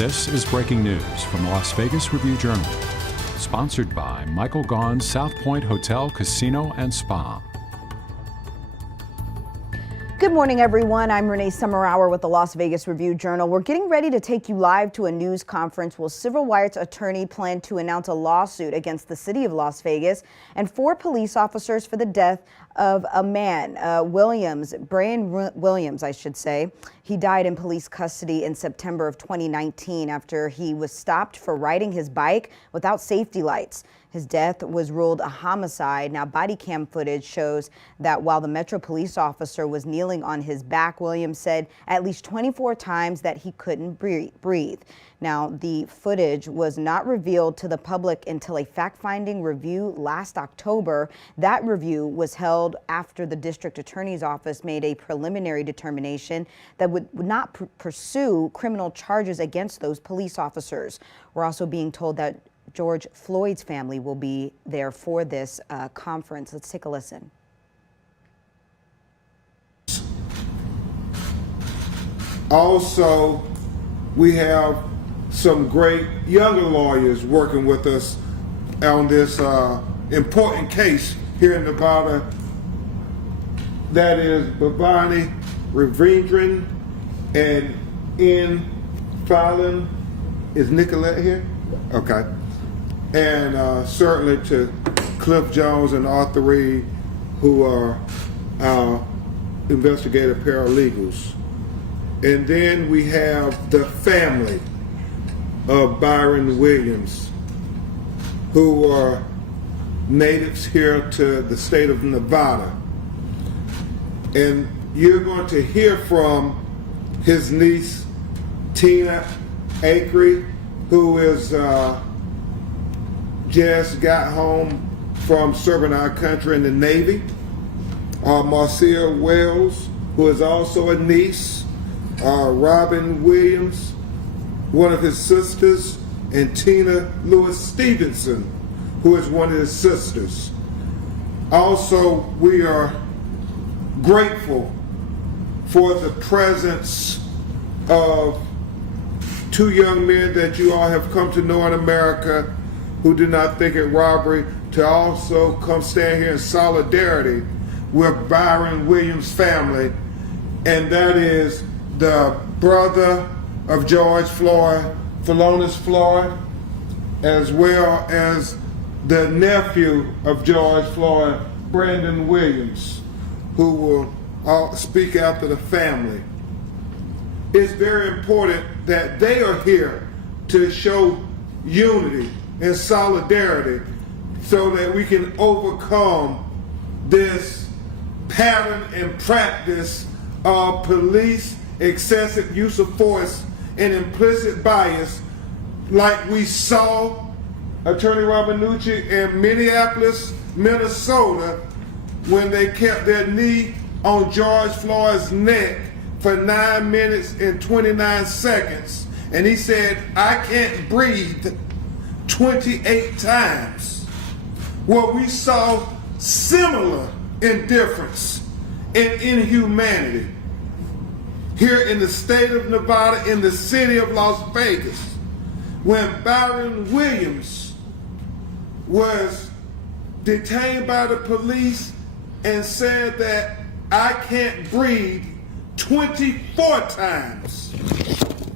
This is breaking news from the Las Vegas Review-Journal, sponsored by Michael Gaughan's South Point Hotel, Casino, and Spa. Good morning, everyone. I'm Renee Summerhour with the Las Vegas Review-Journal. We're getting ready to take you live to a news conference where civil rights attorney planned to announce a lawsuit against the city of Las Vegas and 4 police officers for the death of a man, Byron Williams, I should say. He died in police custody in September of 2019 after he was stopped for riding his bike without safety lights. His death was ruled a homicide. Now, body cam footage shows that while the Metro police officer was kneeling on his back, Williams said at least 24 times that he couldn't breathe. Now, the footage was not revealed to the public until a fact-finding review last October. That review was held after the district attorney's office made a preliminary determination that would not pursue criminal charges against those police officers. We're also being told that George Floyd's family will be there for this conference. Let's take a listen. Also, we have some great younger lawyers working with us on this important case here in Nevada. That is Byron Williams and N. Fallon. Is Nicolette here? Okay. And certainly to Cliff Jones and Arthur Reed, who are our investigative paralegals. And then we have the family of Byron Williams, who are natives here to the state of Nevada. And you're going to hear from his niece, Tina Acree, who is just got home from serving our country in the Navy. Marcia Wells, who is also a niece. Robin Williams, one of his sisters, and Tina Lewis Stevenson, who is one of his sisters. Also, we are grateful for the presence of 2 young men that you all have come to know in America who did not think it robbery to also come stand here in solidarity with Byron Williams' family, and that is the brother of George Floyd, Philonise Floyd, as well as the nephew of George Floyd, Brandon Williams, who will speak after the family. It's very important that they are here to show unity and solidarity so that we can overcome this pattern and practice of police excessive use of force and implicit bias, like we saw Attorney Rabanucci in Minneapolis, Minnesota, when they kept their knee on George Floyd's neck for 9 minutes and 29 seconds. And he said, "I can't breathe," 28 times. Well, we saw similar indifference and inhumanity here in the state of Nevada, in the city of Las Vegas, when Byron Williams was detained by the police and said that "I can't breathe" 24 times.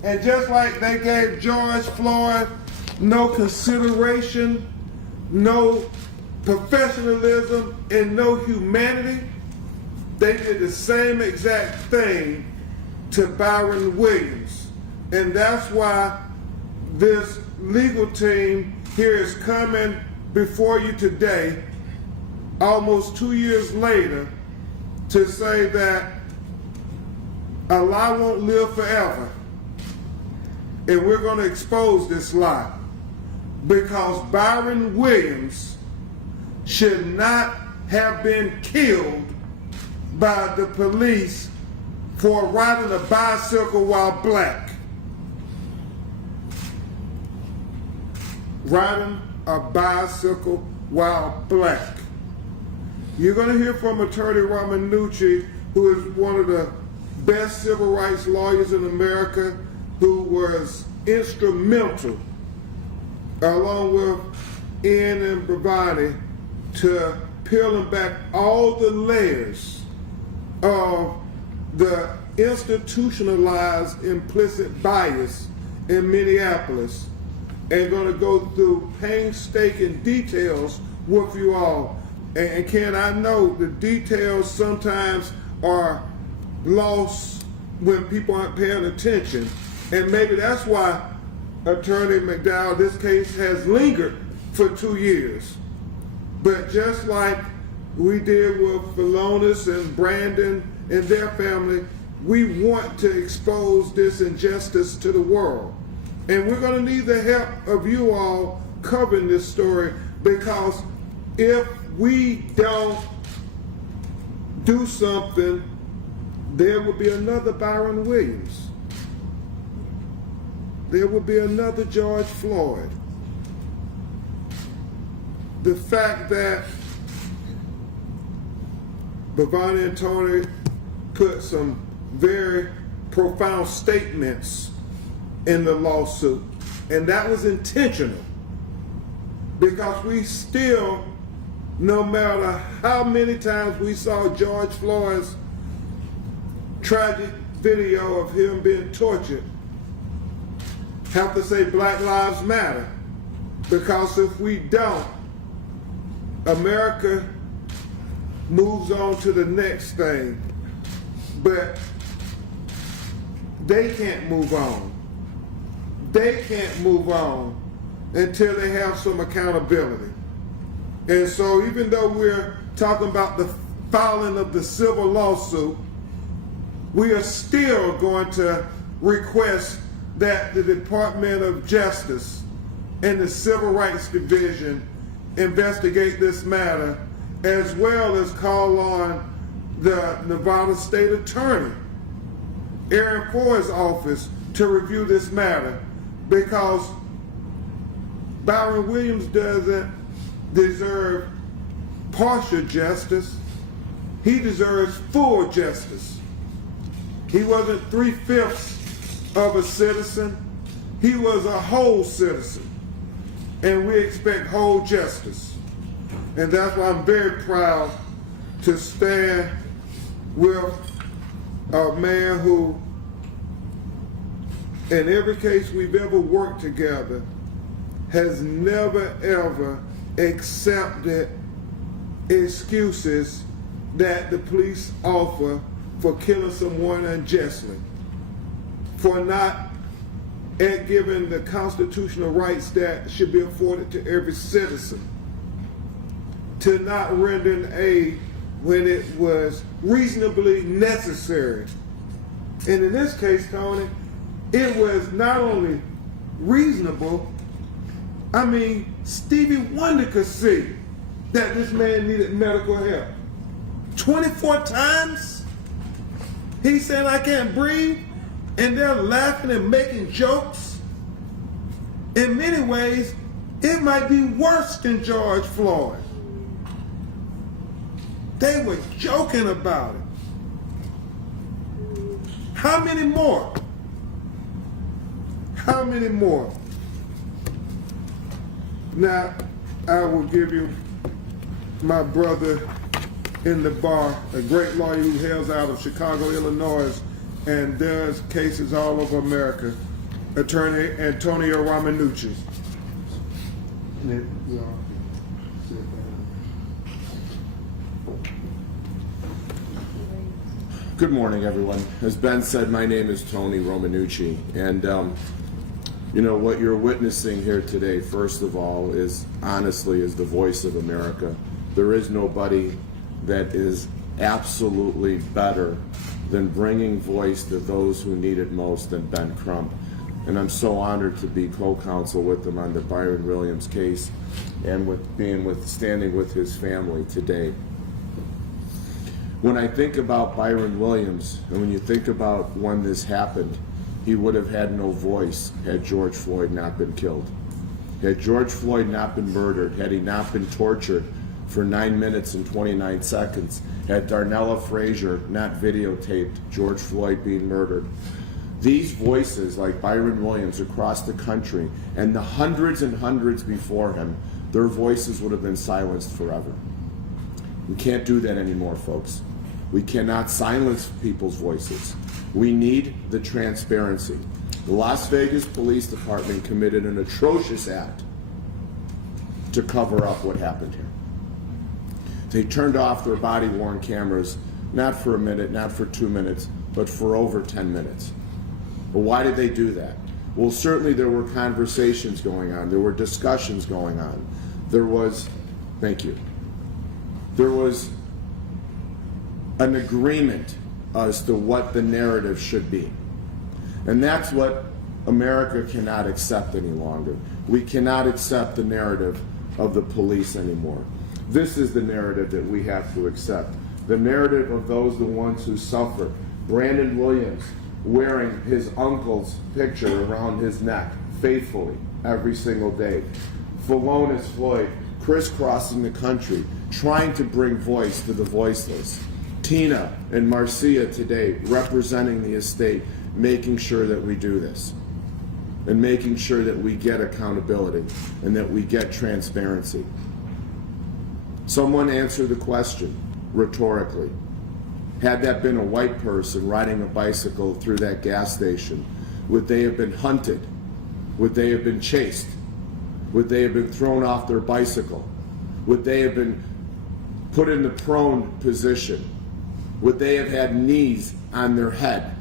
And just like they gave George Floyd no consideration, no professionalism, and no humanity, they did the same exact thing to Byron Williams. And that's why this legal team here is coming before you today, almost 2 years later, to say that a lie won't live forever. And we're going to expose this lie, because Byron Williams should not have been killed by the police for riding a bicycle while black. Riding a bicycle while black. You're going to hear from Attorney Rabanucci, who is one of the best civil rights lawyers in America, who was instrumental, along with Ian and Bravani, to peeling back all the layers of the institutionalized implicit bias in Minneapolis, and going to go through painstaking details with you all. And Ken, I know the details sometimes are lost when people aren't paying attention, and maybe that's why Attorney McDowell, this case has lingered for 2 years. But just like we did with Philonis and Brandon and their family, we want to expose this injustice to the world. And we're going to need the help of you all covering this story, because if we don't do something, there will be another Byron Williams. There will be another George Floyd. The fact that Bravani and Tony put some very profound statements in the lawsuit, and that was intentional, because we still, no matter how many times we saw George Floyd's tragic video of him being tortured, have to say Black Lives Matter, because if we don't, America moves on to the next thing, but they can't move on. They can't move on until they have some accountability. And so even though we're talking about the filing of the civil lawsuit, we are still going to request that the Department of Justice and the Civil Rights Division investigate this matter, as well as call on the Nevada State Attorney, Aaron Ford's office, to review this matter, because Byron Williams doesn't deserve partial justice. He deserves full justice. He wasn't 3/5 of a citizen. He was a whole citizen. And we expect whole justice. And that's why I'm very proud to stand with a man who, in every case we've ever worked together, has never ever accepted excuses that the police offer for killing someone unjustly, for not giving the constitutional rights that should be afforded to every citizen, to not rendering aid when it was reasonably necessary. And in this case, Tony, it was not only reasonable, I mean, Stevie Wonder could see that this man needed medical help. 24 times? He said, "I can't breathe," and they're laughing and making jokes. In many ways, it might be worse than George Floyd. They were joking about it. How many more? How many more? Now, I will give you my brother in the bar, a great lawyer who hails out of Chicago, Illinois, and does cases all over America, Attorney Antonio Romanucci. Good morning, everyone. As Ben said, my name is Tony Romanucci, and you know what you're witnessing here today, first of all, is honestly is the voice of America. There is nobody that is absolutely better than bringing voice to those who need it most than Ben Crump. And I'm so honored to be co-counsel with him on the Byron Williams case, and standing with his family today. When I think about Byron Williams, and when you think about when this happened, he would have had no voice had George Floyd not been killed. Had George Floyd not been murdered, had he not been tortured for 9 minutes and 29 seconds, had Darnella Frazier not videotaped George Floyd being murdered, these voices like Byron Williams across the country and the hundreds and hundreds before him, their voices would have been silenced forever. We can't do that anymore, folks. We cannot silence people's voices. We need the transparency. The Las Vegas Police Department committed an atrocious act to cover up what happened here. They turned off their body-worn cameras, not for a minute, not for 2 minutes, but for over 10 minutes. Well, why did they do that? Well, certainly there were conversations going on. There were discussions going on. There was, thank you, there was an agreement as to what the narrative should be. And that's what America cannot accept any longer. We cannot accept the narrative of the police anymore. This is the narrative that we have to accept. The narrative of those, the ones who suffer. Brandon Williams wearing his uncle's picture around his neck faithfully every single day. Philonis Floyd crisscrossing the country, trying to bring voice to the voiceless. Tina and Marcia today representing the estate, making sure that we do this and making sure that we get accountability and that we get transparency. Someone answer the question rhetorically. Had that been a white person riding a bicycle through that gas station, would they have been hunted? Would they have been chased? Would they have been thrown off their bicycle? Would they have been put in the prone position? Would they have had knees on their head,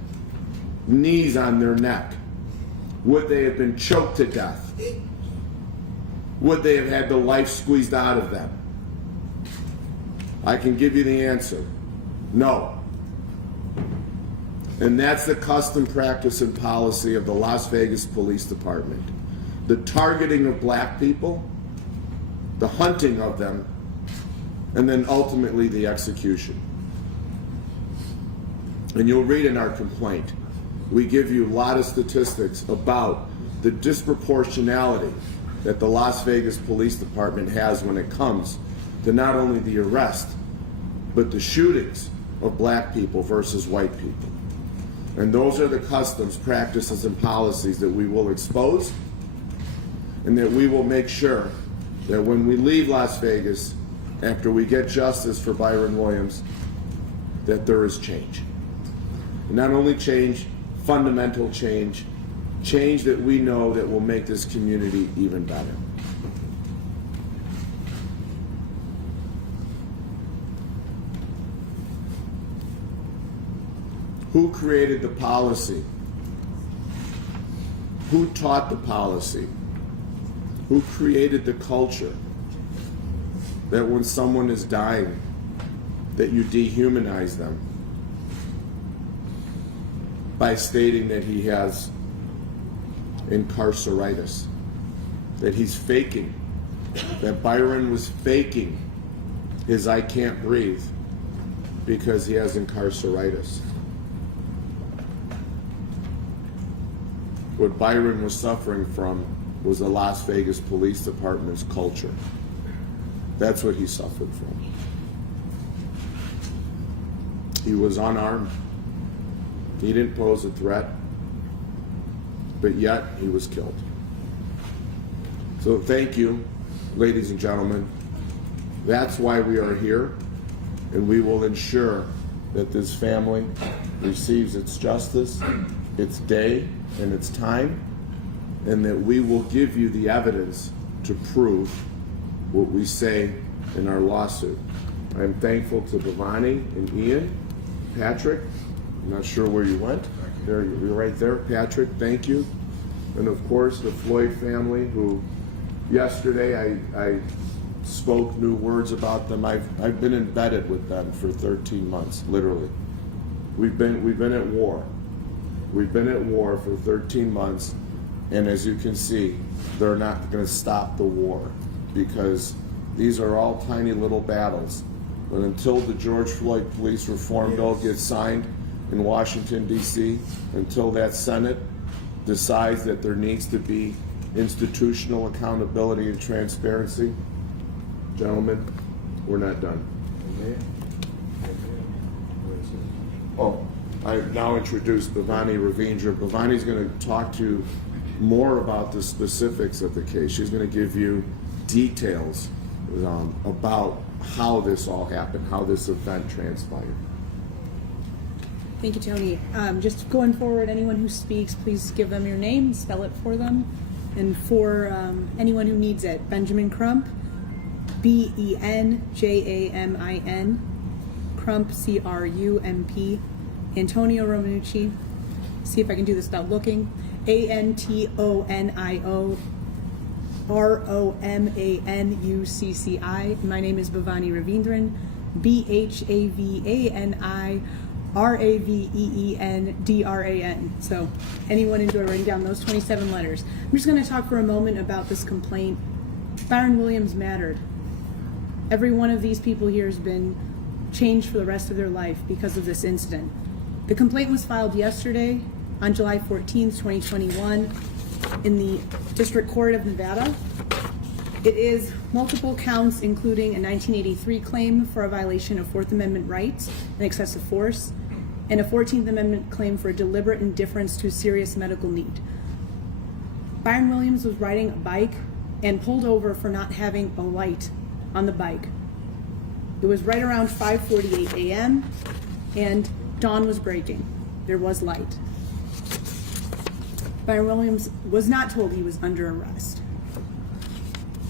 knees on their neck? Would they have been choked to death? Would they have had the life squeezed out of them? I can give you the answer. No. And that's the custom, practice, and policy of the Las Vegas Police Department. The targeting of black people, the hunting of them, and then ultimately the execution. And you'll read in our complaint, we give you a lot of statistics about the disproportionality that the Las Vegas Police Department has when it comes to not only the arrest, but the shootings of black people versus white people. And those are the customs, practices, and policies that we will expose, and that we will make sure that when we leave Las Vegas, after we get justice for Byron Williams, that there is change. And not only change, fundamental change, change that we know that will make this community even better. Who created the policy? Who taught the policy? Who created the culture that when someone is dying, that you dehumanize them by stating that he has incarceritis, that he's faking, that Byron was faking his I can't breathe because he has incarceritis. What Byron was suffering from was the Las Vegas Police Department's culture. That's what he suffered from. He was unarmed. He didn't pose a threat, but yet he was killed. So thank you, ladies and gentlemen. That's why we are here, and we will ensure that this family receives its justice, its day, and its time, and that we will give you the evidence to prove what we say in our lawsuit. I'm thankful to Bhavani and Ian, Patrick. I'm not sure where you went. There, you're right there, Patrick. Thank you. And of course, the Floyd family, who yesterday I spoke new words about them. I've been embedded with them for 13 months, literally. We've been at war. We've been at war for 13 months, and as you can see, they're not going to stop the war, because these are all tiny little battles. But until the George Floyd Police Reform Bill gets signed in Washington, D.C., until that Senate decides that there needs to be institutional accountability and transparency, gentlemen, we're not done. Oh, I now introduce Byron Williams. Byron's going to talk to you more about the specifics of the case. She's going to give you details about how this all happened, how this event transpired. Thank you, Tony. Just going forward, anyone who speaks, please give them your name, spell it for them. And for anyone who needs it, Benjamin Crump, Benjamin, Crump, Crump, Antonio Romanucci, see if I can do this without looking, Antonio Romanucci. My name is Bhavani Ravindran, Bhavani So anyone enjoy writing down those 27 letters. I'm just going to talk for a moment about this complaint. Byron Williams mattered. Every one of these people here has been changed for the rest of their life because of this incident. The complaint was filed yesterday on July 14th, 2021 in the District Court of Nevada. It is multiple counts, including a 1983 claim for a violation of Fourth Amendment rights and excessive force, and a 14th Amendment claim for deliberate indifference to a serious medical need. Byron Williams was riding a bike and pulled over for not having a light on the bike. It was right around 5:48 a.m. and dawn was breaking. There was light. Byron Williams was not told he was under arrest.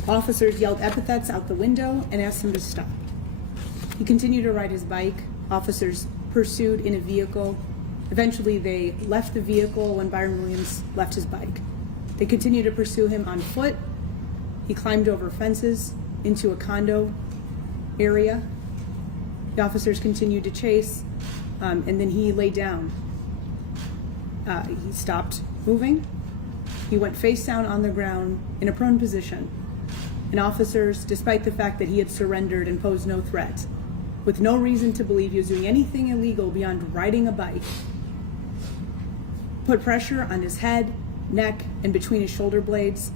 Officers yelled epithets out the window and asked him to stop. He continued to ride his bike. Officers pursued in a vehicle. Eventually, they left the vehicle when Byron Williams left his bike. They continued to pursue him on foot. He climbed over fences into a condo area. The officers continued to chase, and then he lay down. He stopped moving. He went face down on the ground in a prone position. And officers, despite the fact that he had surrendered and posed no threat, with no reason to believe he was doing anything illegal beyond riding a bike, put pressure on his head, neck, and between his shoulder blades,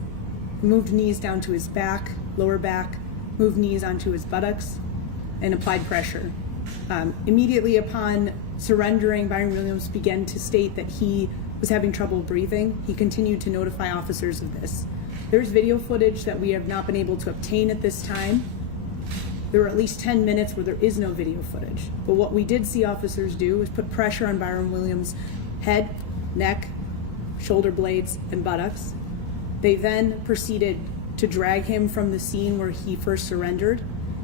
moved knees down to his back, lower back, moved knees onto his buttocks, and applied pressure. Immediately upon surrendering, Byron Williams began to state that he was having trouble breathing. He continued to notify officers of this. There's video footage that we have not been able to obtain at this time. There were at least 10 minutes where there is no video footage. But what we did see officers do is put pressure on Byron Williams' head, neck, shoulder blades, and buttocks. They then proceeded to drag him from the scene where he first surrendered.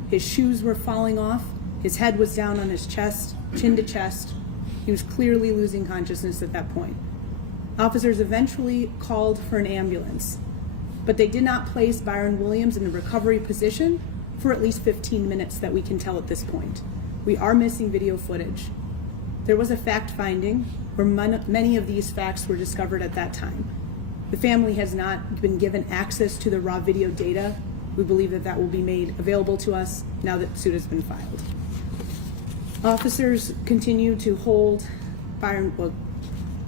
His shoes were falling off. His head was down on his chest, chin to chest. He was clearly losing consciousness at that point. Officers eventually called for an ambulance, but they did not place Byron Williams in a recovery position for at least 15 minutes that we can tell at this point. We are missing video footage. There was a fact finding where many of these facts were discovered at that time. The family has not been given access to the raw video data. We believe that that will be made available to us now that the suit has been filed. Officers continue to hold Byron, well,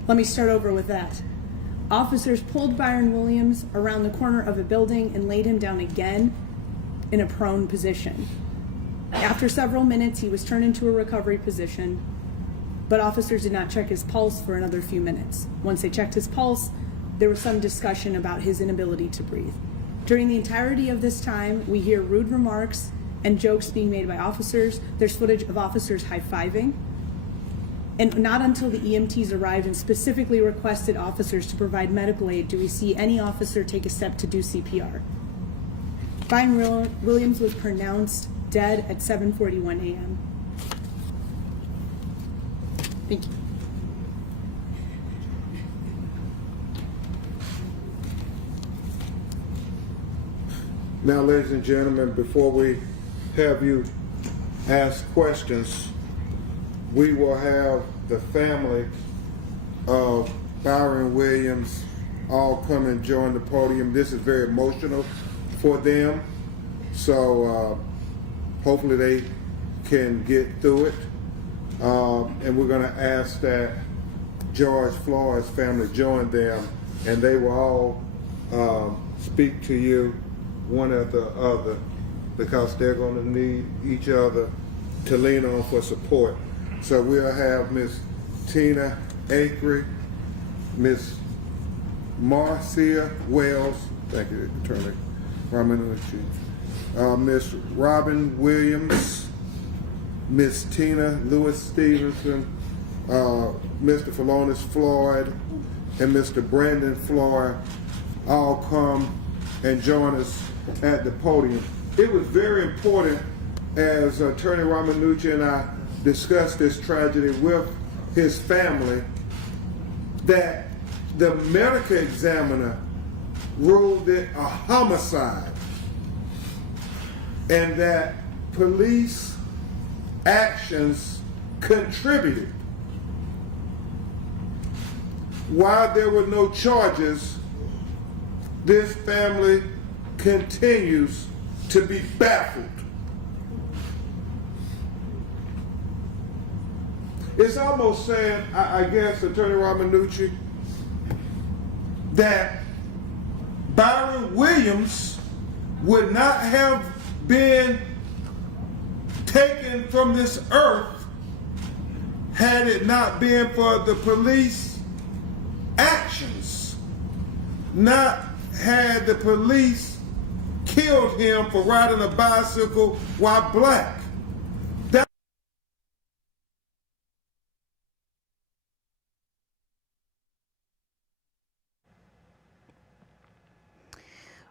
let me start over with that. Officers pulled Byron Williams around the corner of a building and laid him down again in a prone position. After several minutes, he was turned into a recovery position, but officers did not check his pulse for another few minutes. Once they checked his pulse, there was some discussion about his inability to breathe. During the entirety of this time, we hear rude remarks and jokes being made by officers. There's footage of officers high-fiving. And not until the EMTs arrived and specifically requested officers to provide medical aid do we see any officer take a step to do CPR. Byron Williams was pronounced dead at 7:41 a.m. Thank you. Now, ladies and gentlemen, before we have you ask questions, we will have the family of Byron Williams all come and join the podium. This is very emotional for them, so hopefully they can get through it. And we're going to ask that George Floyd's family join them, and they will all speak to you one after the other, because they're going to need each other to lean on for support. So we'll have Miss Tina Acre, Miss Marcia Wells, thank you, Attorney Ramanucci, Miss Robin Williams, Miss Tina Lewis Stevenson, Mr. Philonus Floyd, and Mr. Brandon Floyd all come and join us at the podium. It was very important as Attorney Ramanucci and I discussed this tragedy with his family that the medical examiner ruled it a homicide and that police actions contributed. While there were no charges, this family continues to be baffled. It's almost saying, I guess, Attorney Ramanucci, that Byron Williams would not have been taken from this earth had it not been for the police actions, not had the police killed him for riding a bicycle while black.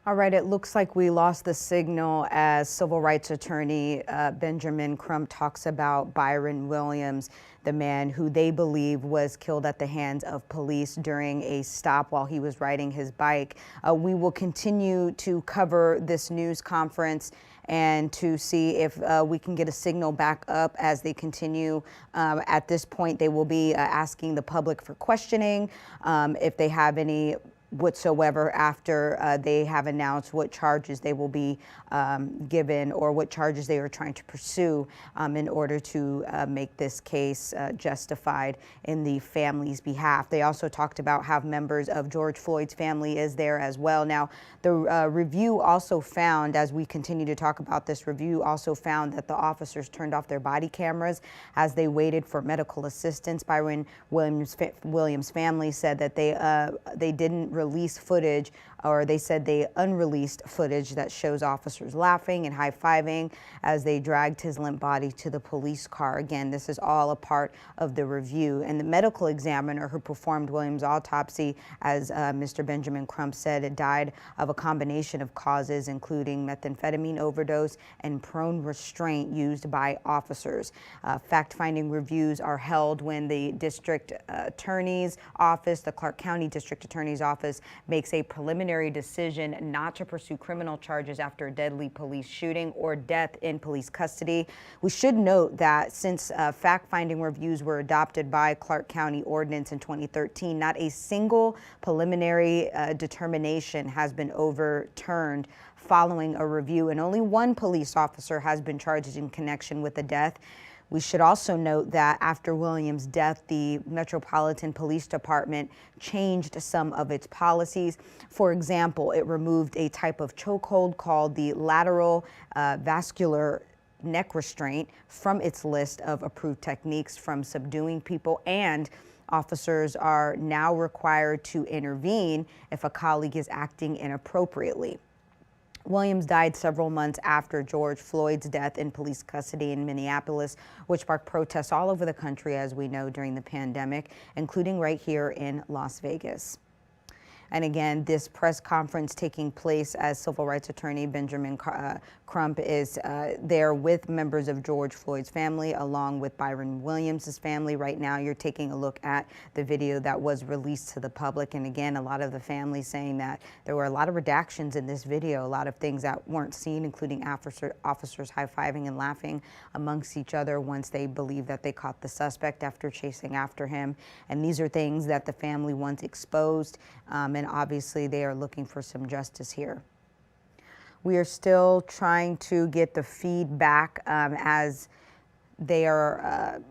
All right, it looks like we lost the signal as civil rights attorney Benjamin Crump talks about Byron Williams, the man who they believe was killed at the hands of police during a stop while he was riding his bike. We will continue to cover this news conference and to see if we can get a signal back up as they continue. At this point, they will be asking the public for questioning if they have any whatsoever after they have announced what charges they will be given or what charges they are trying to pursue in order to make this case justified in the family's behalf. They also talked about how members of George Floyd's family is there as well. Now, the review also found, as we continue to talk about this review, also found that the officers turned off their body cameras as they waited for medical assistance. Byron Williams' family said that they didn't release footage, or they said they unreleased footage that shows officers laughing and high-fiving as they dragged his limp body to the police car. Again, this is all a part of the review. And the medical examiner who performed Williams' autopsy, as Mr. Benjamin Crump said, it died of a combination of causes, including methamphetamine overdose and prone restraint used by officers. Fact-finding reviews are held when the district attorney's office, the Clark County District Attorney's Office, makes a preliminary decision not to pursue criminal charges after a deadly police shooting or death in police custody. We should note that since fact-finding reviews were adopted by Clark County Ordinance in 2013, not a single preliminary determination has been overturned following a review, and only one police officer has been charged in connection with the death. We should also note that after Williams' death, the Metropolitan Police Department changed some of its policies. For example, it removed a type of chokehold called the lateral vascular neck restraint from its list of approved techniques from subduing people, and officers are now required to intervene if a colleague is acting inappropriately. Williams died several months after George Floyd's death in police custody in Minneapolis, which sparked protests all over the country, as we know, during the pandemic, including right here in Las Vegas. And again, this press conference taking place as civil rights attorney Benjamin Crump is there with members of George Floyd's family, along with Byron Williams' family. Right now, you're taking a look at the video that was released to the public. And again, a lot of the family saying that there were a lot of redactions in this video, a lot of things that weren't seen, including officers high-fiving and laughing amongst each other once they believe that they caught the suspect after chasing after him. And these are things that the family wants exposed. And obviously they are looking for some justice here. We are still trying to get the feedback as they are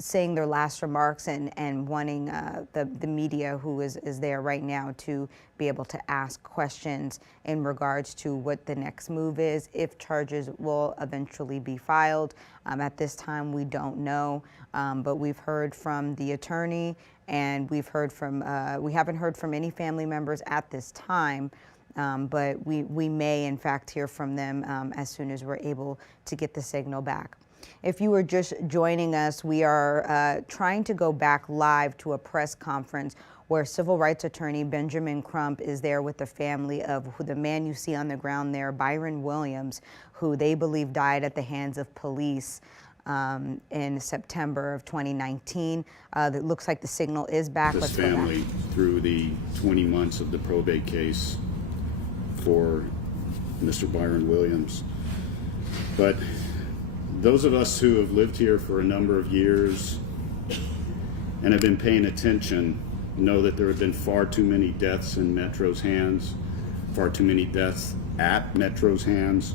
saying their last remarks and wanting the media who is there right now to be able to ask questions in regards to what the next move is, if charges will eventually be filed. At this time, we don't know, but we've heard from the attorney, and we've heard from, we haven't heard from any family members at this time, but we may in fact hear from them as soon as we're able to get the signal back. If you were just joining us, we are trying to go back live to a press conference where civil rights attorney Benjamin Crump is there with the family of the man you see on the ground there, Byron Williams, who they believe died at the hands of police in September of 2019. It looks like the signal is back. This family through the 20 months of the probate case for Mr. Byron Williams. But those of us who have lived here for a number of years and have been paying attention know that there have been far too many deaths in Metro's hands, far too many deaths at Metro's hands,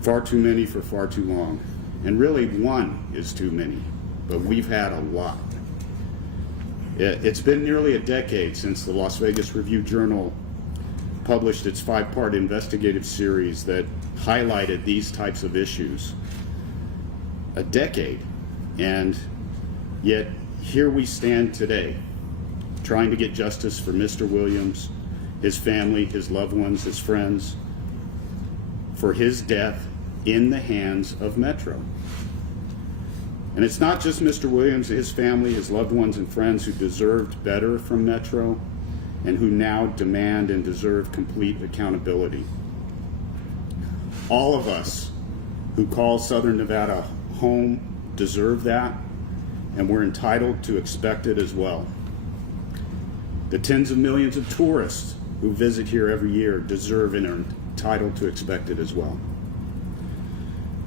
far too many for far too long. And really, one is too many, but we've had a lot. It's been nearly a decade since the Las Vegas Review-Journal published its 5-part investigative series that highlighted these types of issues. A decade, and yet here we stand today, trying to get justice for Mr. Williams, his family, his loved ones, his friends, for his death in the hands of Metro. And it's not just Mr. Williams, his family, his loved ones and friends who deserved better from Metro and who now demand and deserve complete accountability. All of us who call Southern Nevada home deserve that, and we're entitled to expect it as well. The tens of millions of tourists who visit here every year deserve and are entitled to expect it as well.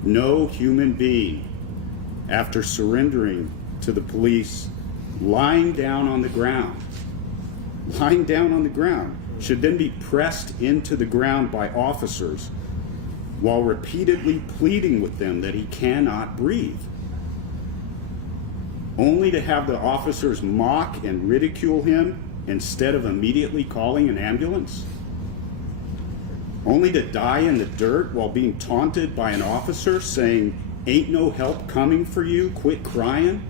No human being, after surrendering to the police, lying down on the ground, should then be pressed into the ground by officers while repeatedly pleading with them that he cannot breathe, only to have the officers mock and ridicule him instead of immediately calling an ambulance, only to die in the dirt while being taunted by an officer saying, "Ain't no help coming for you, quit crying."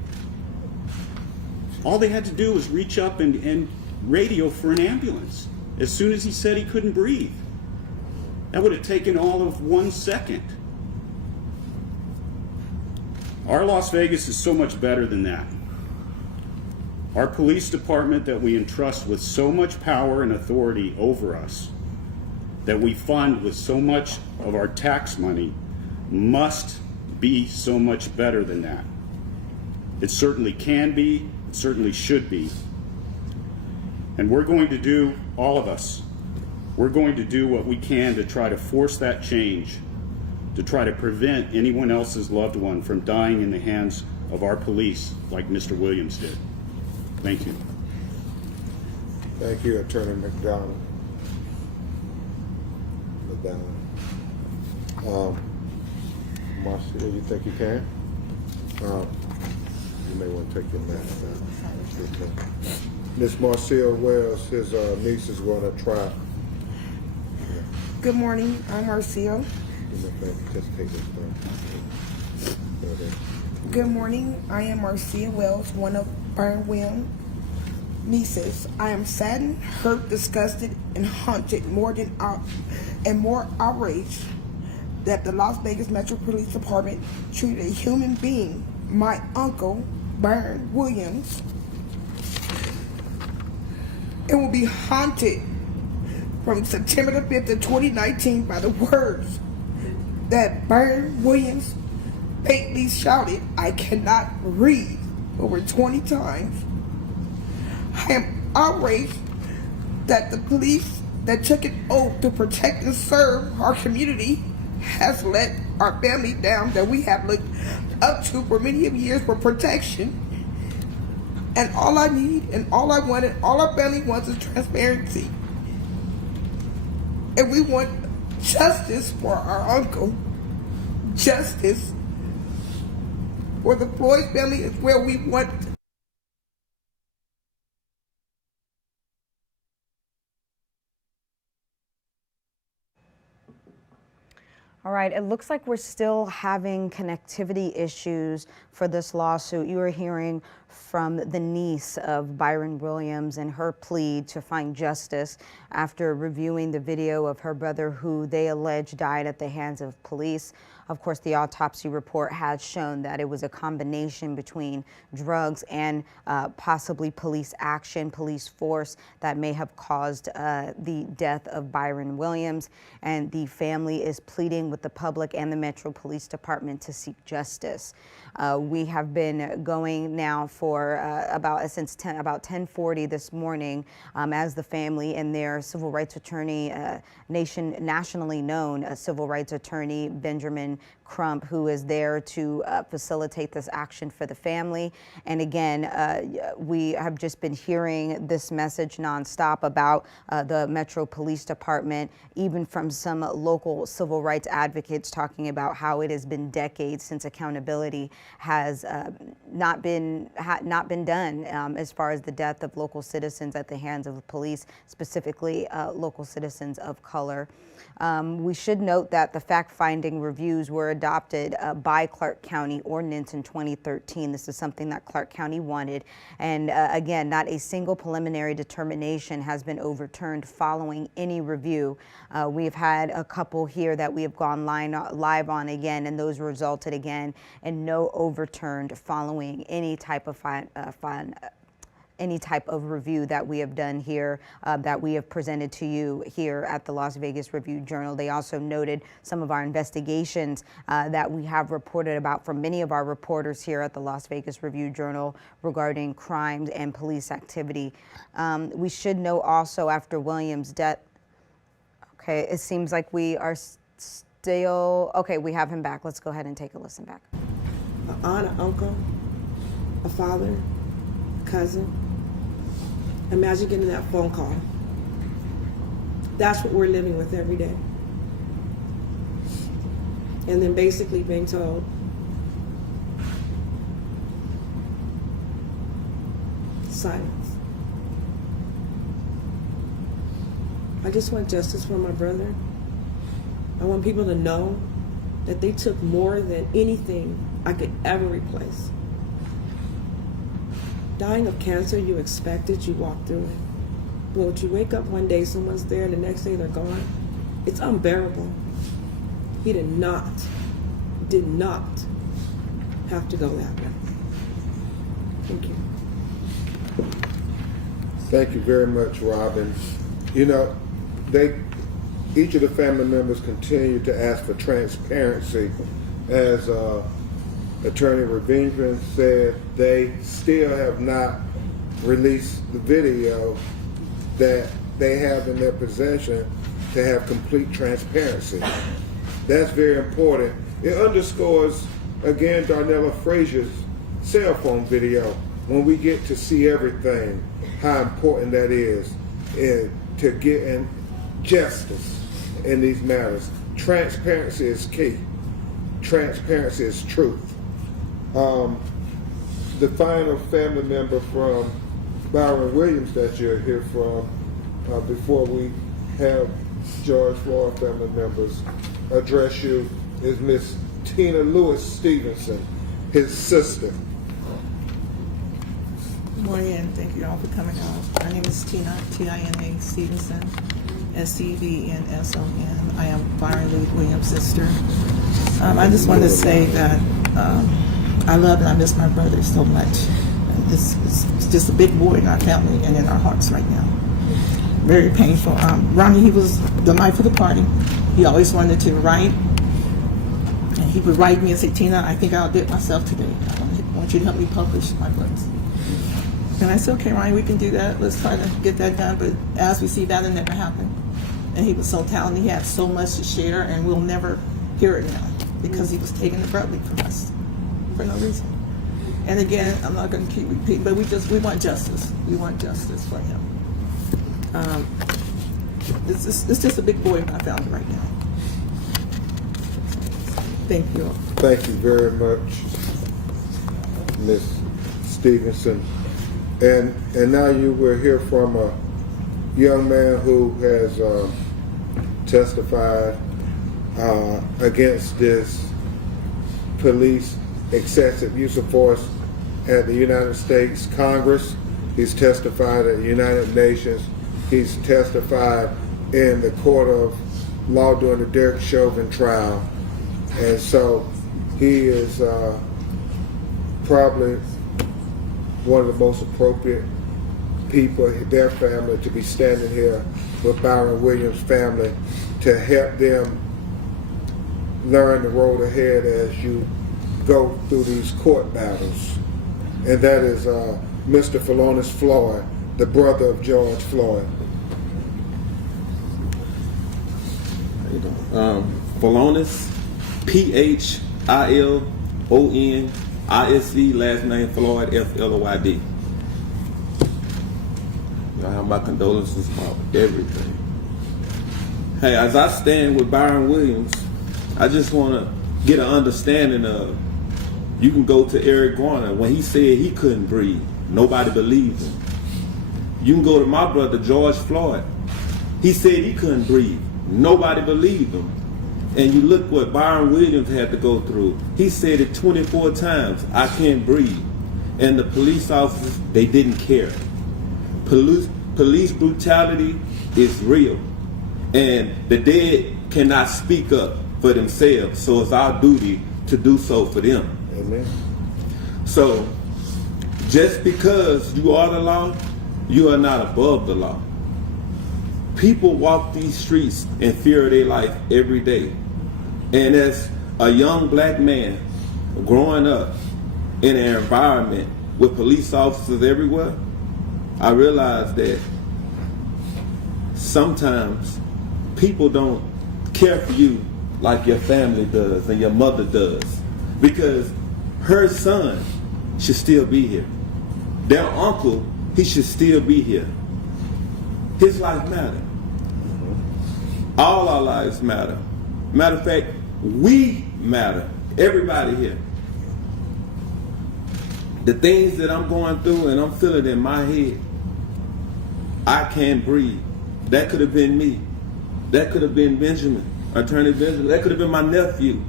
All they had to do was reach up and radio for an ambulance as soon as he said he couldn't breathe. That would have taken all of 1 second. Our Las Vegas is so much better than that. Our police department that we entrust with so much power and authority over us, that we fund with so much of our tax money, must be so much better than that. It certainly can be, it certainly should be. And we're going to do, all of us, we're going to do what we can to try to force that change, to try to prevent anyone else's loved one from dying in the hands of our police like Mr. Williams did. Thank you. Thank you, Attorney McDonald. Marcia, you think you can? You may want to take your mask down. Miss Marcia Wells, his niece is going to try. Good morning, I'm Marcia. Just take this down. Good morning, I am Marcia Wells, one of Byron Williams' nieces. I am saddened, hurt, disgusted, and haunted more outraged that the Las Vegas Metro Police Department treated a human being, my uncle, Byron Williams. It will be haunted from September the 5th of 2019 by the words that Byron Williams faintly shouted, "I cannot breathe," over 20 times. I am outraged that the police that took an oath to protect and serve our community has let our family down that we have looked up to for many years for protection. And all I need and all I want and all our family wants is transparency. And we want justice for our uncle. Justice. for the Floyd family is where we want. All right, it looks like we're still having connectivity issues for this lawsuit. You are hearing from the niece of Byron Williams and her plea to find justice after reviewing the video of her brother who they allege died at the hands of police. Of course, the autopsy report has shown that it was a combination between drugs and possibly police action, police force that may have caused the death of Byron Williams. And the family is pleading with the public and the Metro Police Department to seek justice. We have been going now for about 10:40 this morning as the family and their civil rights attorney, nationally known civil rights attorney Benjamin Crump, who is there to facilitate this action for the family. And again, we have just been hearing this message nonstop about the Metro Police Department, even from some local civil rights advocates talking about how it has been decades since accountability has not been done as far as the death of local citizens at the hands of the police, specifically local citizens of color. We should note that the fact-finding reviews were adopted by Clark County ordinance in 2013. This is something that Clark County wanted. And again, not a single preliminary determination has been overturned following any review. We've had a couple here that we have gone live on again, and those resulted again in no overturned following any type of any type of review that we have done here, that we have presented to you here at the Las Vegas Review-Journal. They also noted some of our investigations that we have reported about from many of our reporters here at the Las Vegas Review-Journal regarding crimes and police activity. We should know also after Williams' death, okay, it seems like we are still, okay, we have him back. Let's go ahead and take a listen back. An aunt, an uncle, a father, a cousin. Imagine getting that phone call. That's what we're living with every day. And then basically being told, silence. I just want justice for my brother. I want people to know that they took more than anything I could ever replace. Dying of cancer, you expect it, you walk through it. But you wake up one day, someone's there, and the next day they're gone. It's unbearable. He did not have to go that way. Thank you. Thank you very much, Robin. You know, each of the family members continue to ask for transparency. As Attorney Ravindran said, they still have not released the video that they have in their possession to have complete transparency. That's very important. It underscores, again, Darnella Frazier's cell phone video, when we get to see everything, how important that is to get in justice in these matters. Transparency is key. Transparency is truth. The final family member from Byron Williams that you'll hear from before we have George Floyd family members address you is Miss Tina Lewis Stevenson, his sister. Good morning, and thank you all for coming out. My name is Tina, T-I-N-A Stevenson, S-C-V-N-S-O-N. I am Byron Williams' sister. I just want to say that I love and I miss my brother so much. It's just a big void in our family and in our hearts right now. Very painful. Ronnie, he was the life of the party. He always wanted to write. And he would write me and say, Tina, I think I'll do it myself today. I want you to help me publish my books. And I said, okay, Ronnie, we can do that. Let's try to get that done. But as we see, that'll never happen. And he was so talented. He had so much to share, and we'll never hear it now because he was taken abruptly from us for no reason. And again, I'm not going to keep repeating, but we want justice. We want justice for him. It's just a big void in our family right now. Thank you all. Thank you very much. Ms. Stevenson. And now you will hear from a young man who has testified against this police excessive use of force at the United States Congress. He's testified at the United Nations. He's testified in the court of law during the Derek Chauvin trial. And so he is probably one of the most appropriate people, their family, to be standing here with Byron Williams' family to help them learn the road ahead as you go through these court battles. And that is Mr. Philonis Floyd, the brother of George Floyd. How you doing? Philonis, P-H-I-L-O-N-I-S-E, last name Floyd, F-L-O-I-D. I have my condolences about everything. Hey, as I stand with Byron Williams, I just want to get an understanding of, you can go to Eric Garner. When he said he couldn't breathe, nobody believed him. You can go to my brother, George Floyd. He said he couldn't breathe. Nobody believed him. And you look what Byron Williams had to go through. He said it 24 times, I can't breathe. And the police officers, they didn't care. Police brutality is real. And the dead cannot speak up for themselves. So it's our duty to do so for them. Amen. So, just because you are the law, you are not above the law. People walk these streets in fear of their life every day. And as a young black man growing up in an environment with police officers everywhere, I realized that sometimes people don't care for you like your family does and your mother does, because her son should still be here. Their uncle, he should still be here. His life matters. All our lives matter. Matter of fact, we matter. Everybody here. The things that I'm going through and I'm feeling in my head, I can't breathe. That could have been me. That could have been Benjamin, Attorney Benjamin. That could have been my nephew.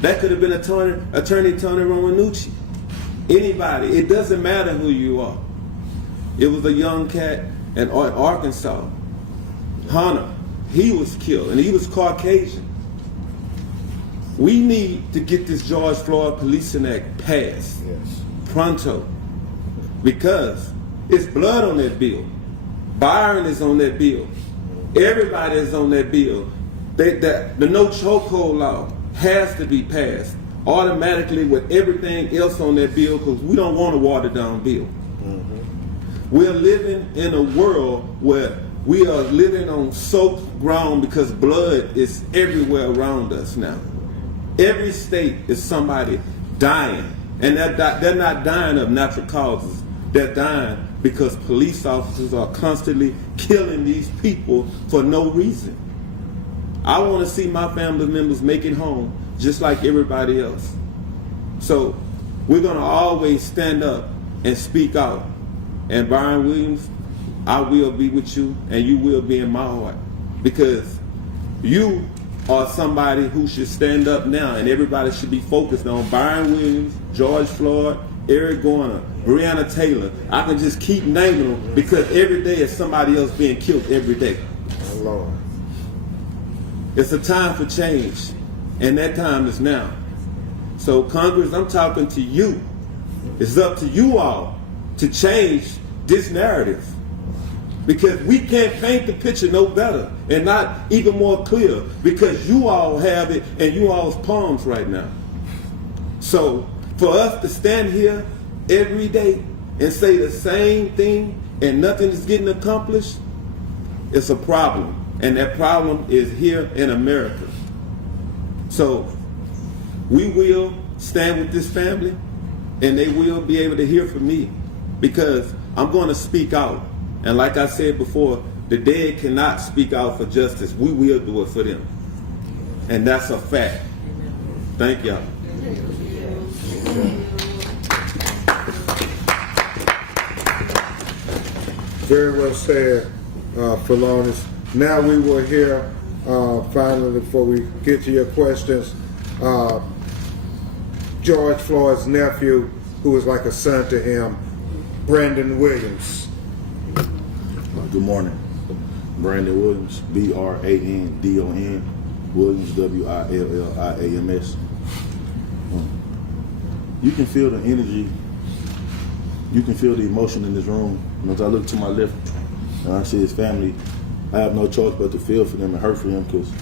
That could have been Attorney Tony Romanucci. Anybody. It doesn't matter who you are. It was a young cat in Arkansas, Hunter. He was killed, and he was Caucasian. We need to get this George Floyd Policing Act passed. Yes. Pronto. Because it's blood on that bill. Byron is on that bill. Everybody is on that bill. The no chokehold law has to be passed automatically with everything else on that bill, because we don't want a watered down bill. We're living in a world where we are living on soaked ground because blood is everywhere around us now. Every state is somebody dying, and they're not dying of natural causes. They're dying because police officers are constantly killing these people for no reason. I want to see my family members make it home just like everybody else. So we're going to always stand up and speak out. And Byron Williams, I will be with you, and you will be in my heart, because you are somebody who should stand up now, and everybody should be focused on Byron Williams, George Floyd, Eric Garner, Breonna Taylor. I can just keep naming them, because every day is somebody else being killed every day. Oh, Lord. It's a time for change, and that time is now. So Congress, I'm talking to you. It's up to you all to change this narrative, because we can't paint the picture no better and not even more clear, because you all have it in you all's palms right now. So for us to stand here every day and say the same thing and nothing is getting accomplished, it's a problem. And that problem is here in America. So we will stand with this family, and they will be able to hear from me, because I'm going to speak out. And like I said before, the dead cannot speak out for justice. We will do it for them. And that's a fact. Thank y'all. Very well said, Philonis. Now we will hear, finally, before we get to your questions, George Floyd's nephew, who was like a son to him, Brandon Williams. Good morning. Brandon Williams, B-R-A-N-D-O-N, Williams, W-I-L-L-I-A-M-S. You can feel the energy, you can feel the emotion in this room. And as I look to my left and I see his family, I have no choice but to feel for them and hurt for him, because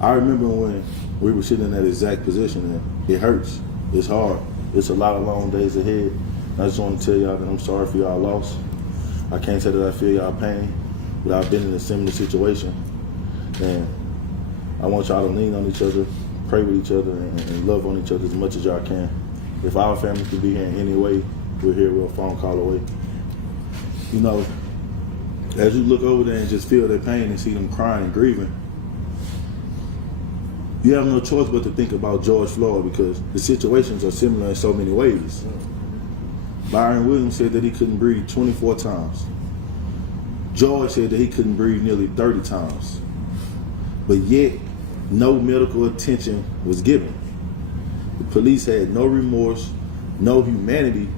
I remember when we were sitting in that exact position, and it hurts, it's hard, it's a lot of long days ahead. I just want to tell y'all that I'm sorry for y'all loss. I can't say that I feel y'all pain, but I've been in a similar situation, and I want y'all to lean on each other, pray with each other, and love on each other as much as y'all can. If our family can be here in any way, we're here, we're a phone call away. You know, as you look over there and just feel their pain and see them crying and grieving, you have no choice but to think about George Floyd, because the situations are similar in so many ways. Byron Williams said that he couldn't breathe 24 times. George said that he couldn't breathe nearly 30 times. But yet, no medical attention was given. The police had no remorse, no humanity,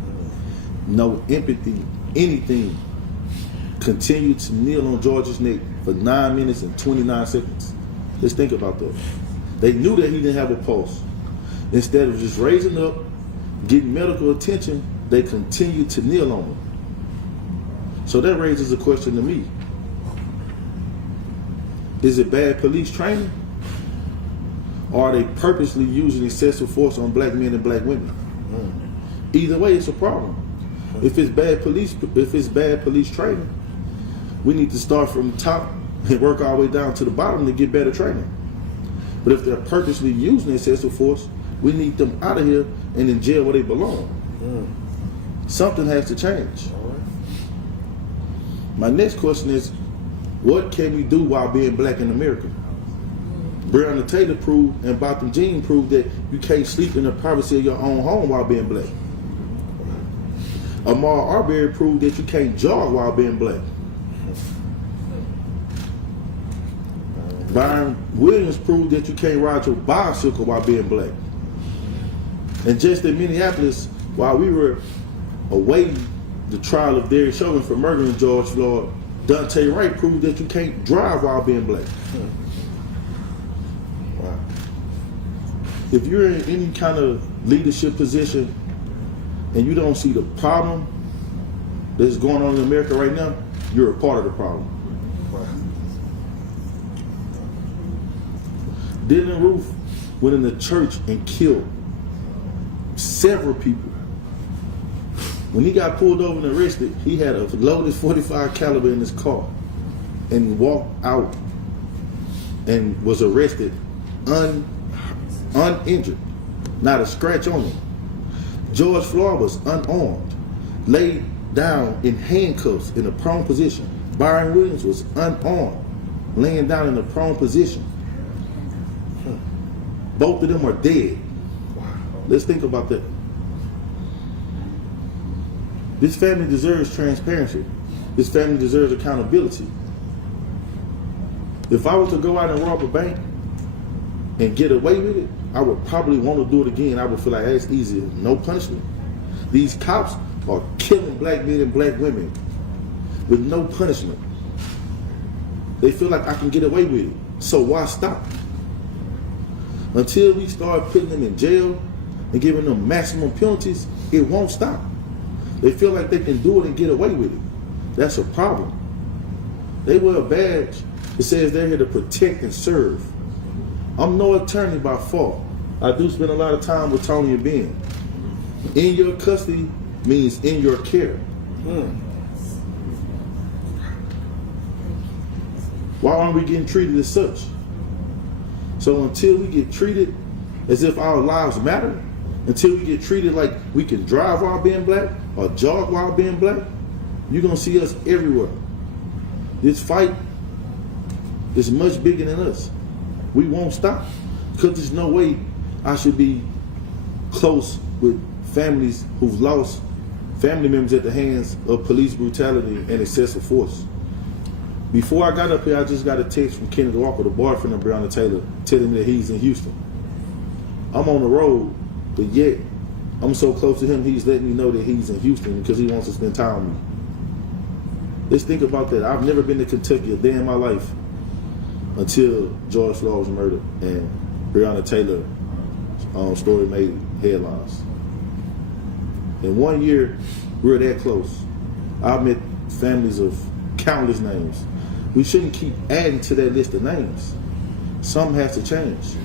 no empathy, anything. Continued to kneel on George's neck for 9 minutes and 29 seconds. Just think about that. They knew that he didn't have a pulse. Instead of just raising up, getting medical attention, they continued to kneel on him. So that raises a question to me. Is it bad police training? Or are they purposely using excessive force on black men and black women? Either way, it's a problem. If it's bad police training, we need to start from the top and work our way down to the bottom to get better training. But if they're purposely using excessive force, we need them out of here and in jail where they belong. Something has to change. My next question is, what can we do while being black in America? Breonna Taylor proved, and Botham Jean proved, that you can't sleep in the privacy of your own home while being black. Ahmaud Arbery proved that you can't jog while being black. Byron Williams proved that you can't ride your bicycle while being black. And just in Minneapolis, while we were awaiting the trial of Derek Chauvin for murdering George Floyd, Dante Wright proved that you can't drive while being black. Wow. If you're in any kind of leadership position and you don't see the problem that's going on in America right now, you're a part of the problem. Wow. Dylan Roof went in the church and killed several people. When he got pulled over and arrested, he had a loaded .45 caliber in his car, and he walked out and was arrested uninjured, not a scratch on him. George Floyd was unarmed, laid down in handcuffs in a prone position. Byron Williams was unarmed, laying down in a prone position. Both of them are dead. Let's think about that. This family deserves transparency. This family deserves accountability. If I was to go out and rob a bank and get away with it, I would probably want to do it again. I would feel like that's easy, no punishment. These cops are killing black men and black women with no punishment. They feel like I can get away with it, so why stop? Until we start putting them in jail and giving them maximum penalties, it won't stop. They feel like they can do it and get away with it. That's a problem. They wear a badge that says they're here to protect and serve. I'm no attorney by fault. I do spend a lot of time with Tony and Ben. In your custody means in your care. Why aren't we getting treated as such? So until we get treated as if our lives matter, until we get treated like we can drive while being black or jog while being black, you're going to see us everywhere. This fight is much bigger than us. We won't stop, because there's no way I should be close with families who've lost family members at the hands of police brutality and excessive force. Before I got up here, I just got a text from Kenneth Walker, the boyfriend of Breonna Taylor, telling me that he's in Houston. I'm on the road, but yet I'm so close to him, he's letting me know that he's in Houston because he wants to spend time with me. Let's think about that. I've never been to Kentucky a day in my life until George Floyd was murdered and Breonna Taylor's story made headlines. In 1 year, we're that close. I've met families of countless names. We shouldn't keep adding to that list of names. Something has to change.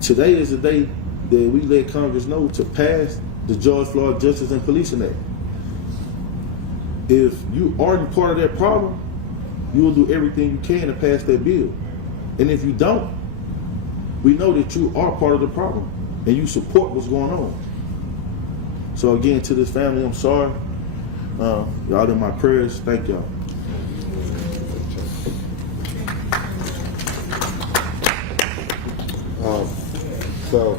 Today is the day that we let Congress know to pass the George Floyd Justice and Policing Act. If you aren't part of that problem, you will do everything you can to pass that bill. And if you don't, we know that you are part of the problem and you support what's going on. So again, to this family, I'm sorry. Y'all in my prayers. Thank y'all. So,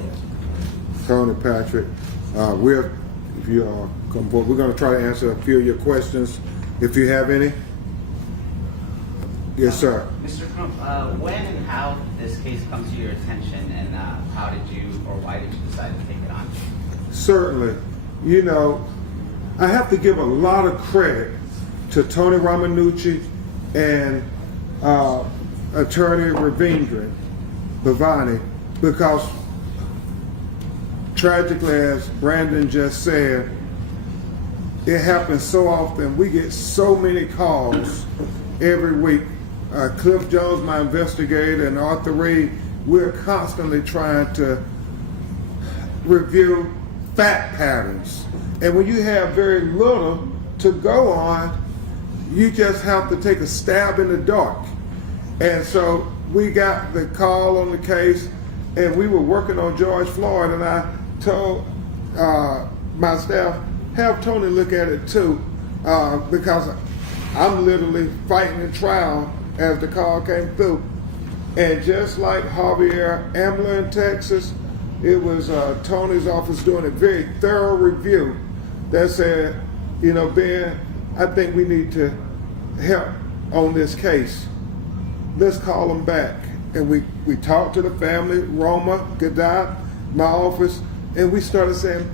Tony, Patrick, we're going to try to answer a few of your questions, if you have any. Yes, sir. Mr. Crump, when and how did this case come to your attention, and how did you, or why did you decide to take it on? Certainly. You know, I have to give a lot of credit to Tony Romanucci and Attorney Ravindran Bhavani, because tragically, as Brandon just said, it happens so often. We get so many calls every week. Cliff Jones, my investigator, and Arthur Reed, we're constantly trying to review fact patterns. And when you have very little to go on, you just have to take a stab in the dark. And so we got the call on the case, and we were working on George Floyd, and I told my staff, have Tony look at it too, because I'm literally fighting the trial as the call came through. And just like Javier Amler in Texas, it was Tony's office doing a very thorough review that said, you know, Ben, I think we need to help on this case. Let's call them back. And we talked to the family, Roma, Gadot, my office, and we started saying,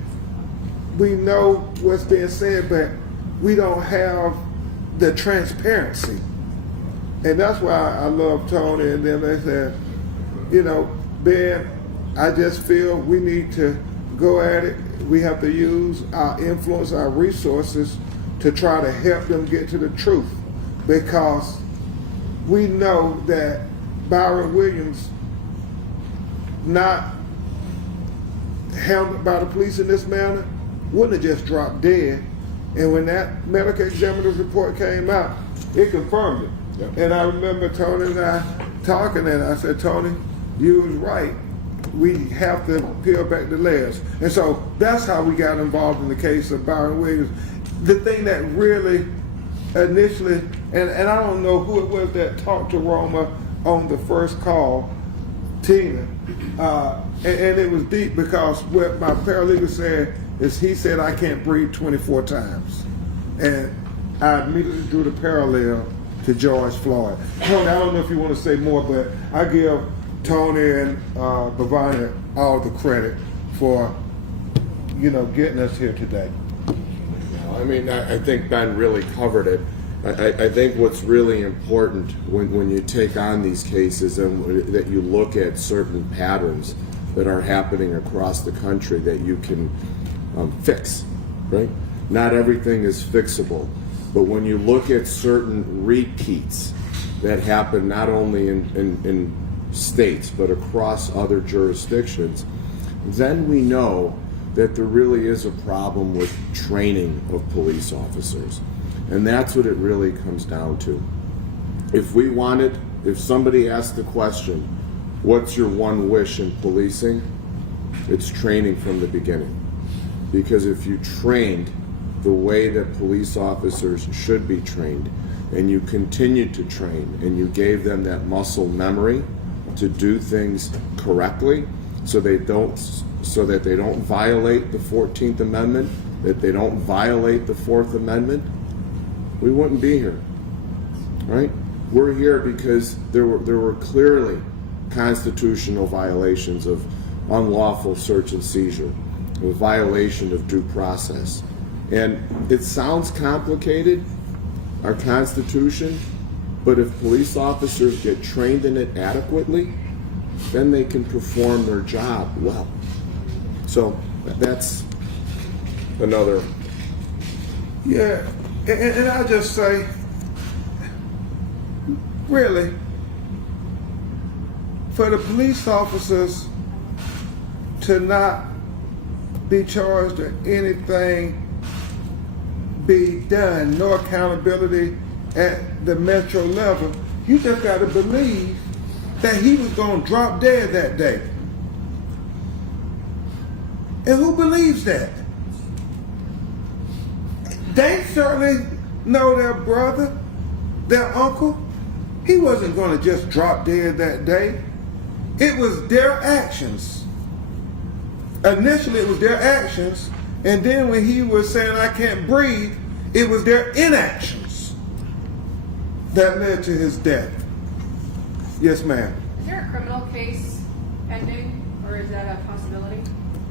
we know what's being said, but we don't have the transparency. And that's why I love Tony. And then they said, you know, Ben, I just feel we need to go at it. We have to use our influence, our resources to try to help them get to the truth, because we know that Byron Williams not handled by the police in this manner wouldn't have just dropped dead. And when that medical examiner's report came out, it confirmed it. Yep. And I remember Tony and I talking, and I said, Tony, you was right. We have to peel back the layers. And so that's how we got involved in the case of Byron Williams. The thing that really initially, and I don't know who it was that talked to Roma on the first call, Tina, and it was deep, because what my paralegal said is he said, I can't breathe 24 times. And I immediately drew the parallel to George Floyd. Tony, I don't know if you want to say more, but I give Tony and Bhavani all the credit for, you know, getting us here today. I mean, I think Ben really covered it. I think what's really important when you take on these cases and that you look at certain patterns that are happening across the country that you can fix, right? Not everything is fixable, but when you look at certain repeats that happen not only in states but across other jurisdictions, then we know that there really is a problem with training of police officers. And that's what it really comes down to. If somebody asked the question, what's your one wish in policing? It's training from the beginning. Because if you trained the way that police officers should be trained, and you continued to train, and you gave them that muscle memory to do things correctly, so that they don't violate the 14th Amendment that they don't violate the Fourth Amendment, we wouldn't be here, right? We're here because there were clearly constitutional violations of unlawful search and seizure, a violation of due process. And it sounds complicated, our Constitution, but if police officers get trained in it adequately, then they can perform their job well. So that's another. Yeah, and I just say, really, for the police officers to not be charged or anything be done, no accountability at the metro level, you just got to believe that he was going to drop dead that day. And who believes that? They certainly know their brother, their uncle. He wasn't going to just drop dead that day. It was their actions. Initially, it was their actions, and then when he was saying, "I can't breathe," it was their inactions that led to his death. Yes, ma'am. Is there a criminal case pending, or is that a possibility?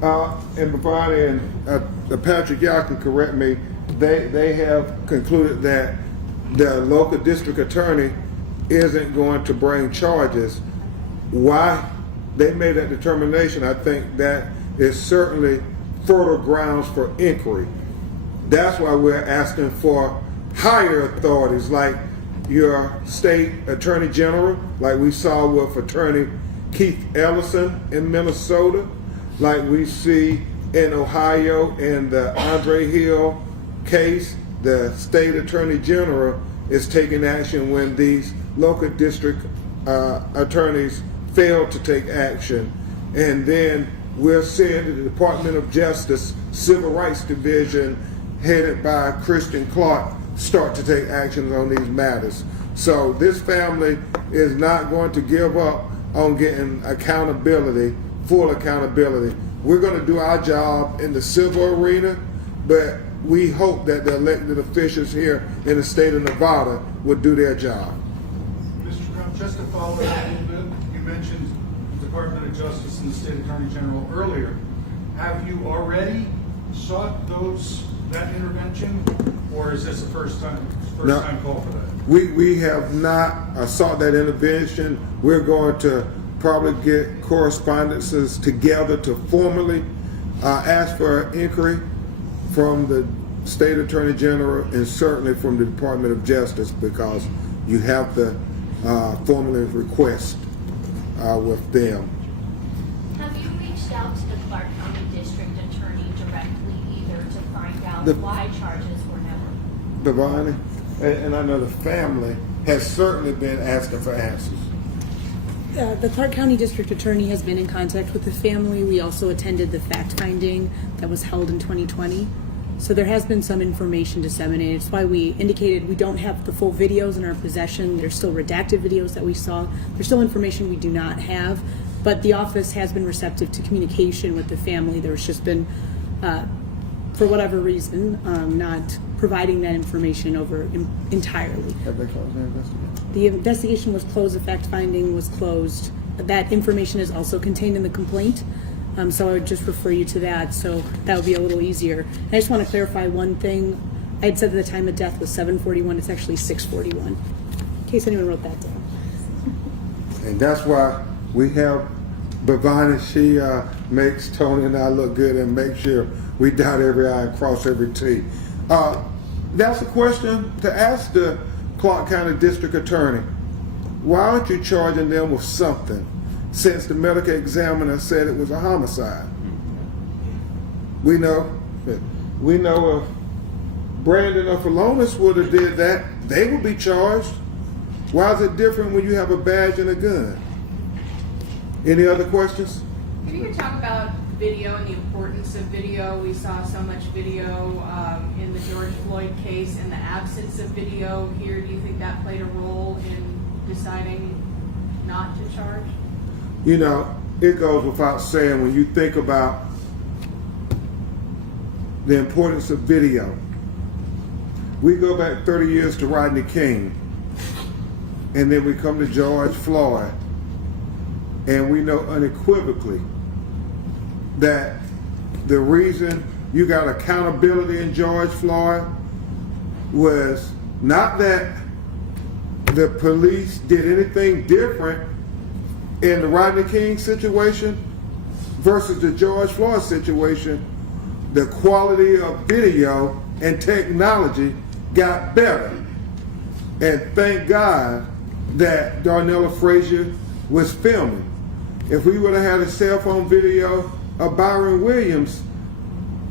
And Bhavani and Patrick, y'all can correct me. They have concluded that the local district attorney isn't going to bring charges. Why they made that determination, I think that is certainly fertile grounds for inquiry. That's why we're asking for higher authorities like your state attorney general, like we saw with Attorney Keith Ellison in Minnesota, like we see in Ohio in the Andre Hill case. The state attorney general is taking action when these local district attorneys fail to take action. And then we're seeing the Department of Justice Civil Rights Division, headed by Christian Clark, start to take actions on these matters. So this family is not going to give up on getting accountability, full accountability. We're going to do our job in the civil arena, but we hope that the elected officials here in the state of Nevada will do their job. Mr. Trump, just to follow that a little bit, you mentioned the Department of Justice and the State Attorney General earlier. Have you already sought that intervention, or is this a first time call for that? We have not sought that intervention. We're going to probably get correspondences together to formally ask for an inquiry from the State Attorney General and certainly from the Department of Justice, because you have to formally request with them. Have you reached out to the Clark County District Attorney directly either to find out why charges were never? Bhavani, and I know the family has certainly been asking for answers. The Clark County District Attorney has been in contact with the family. We also attended the fact-finding that was held in 2020. So there has been some information disseminated. It's why we indicated we don't have the full videos in our possession. There's still redacted videos that we saw. There's still information we do not have. But the office has been receptive to communication with the family. There's just been, for whatever reason, not providing that information over entirely. Have they closed their investigation? The investigation was closed, the fact-finding was closed. That information is also contained in the complaint, so I would just refer you to that, so that would be a little easier. I just want to clarify one thing. I had said that the time of death was 7:41, it's actually 6:41, in case anyone wrote that down. And that's why we have Bhavani. She makes Tony and I look good and make sure we dot every I and cross every T. That's a question to ask the Clark County District Attorney. Why aren't you charging them with something, since the medical examiner said it was a homicide? We know if Brandon or Philonis would have did that, they would be charged. Why is it different when you have a badge and a gun? Any other questions? If you could talk about video and the importance of video. We saw so much video in the George Floyd case, and the absence of video here. Do you think that played a role in deciding not to charge? You know, it goes without saying, when you think about the importance of video. We go back 30 years to Rodney King, and then we come to George Floyd, and we know unequivocally that the reason you got accountability in George Floyd was not that the police did anything different in the Rodney King situation versus the George Floyd situation. The quality of video and technology got better. And thank God that Darnella Frazier was filming. If we would have had a cell phone video of Byron Williams,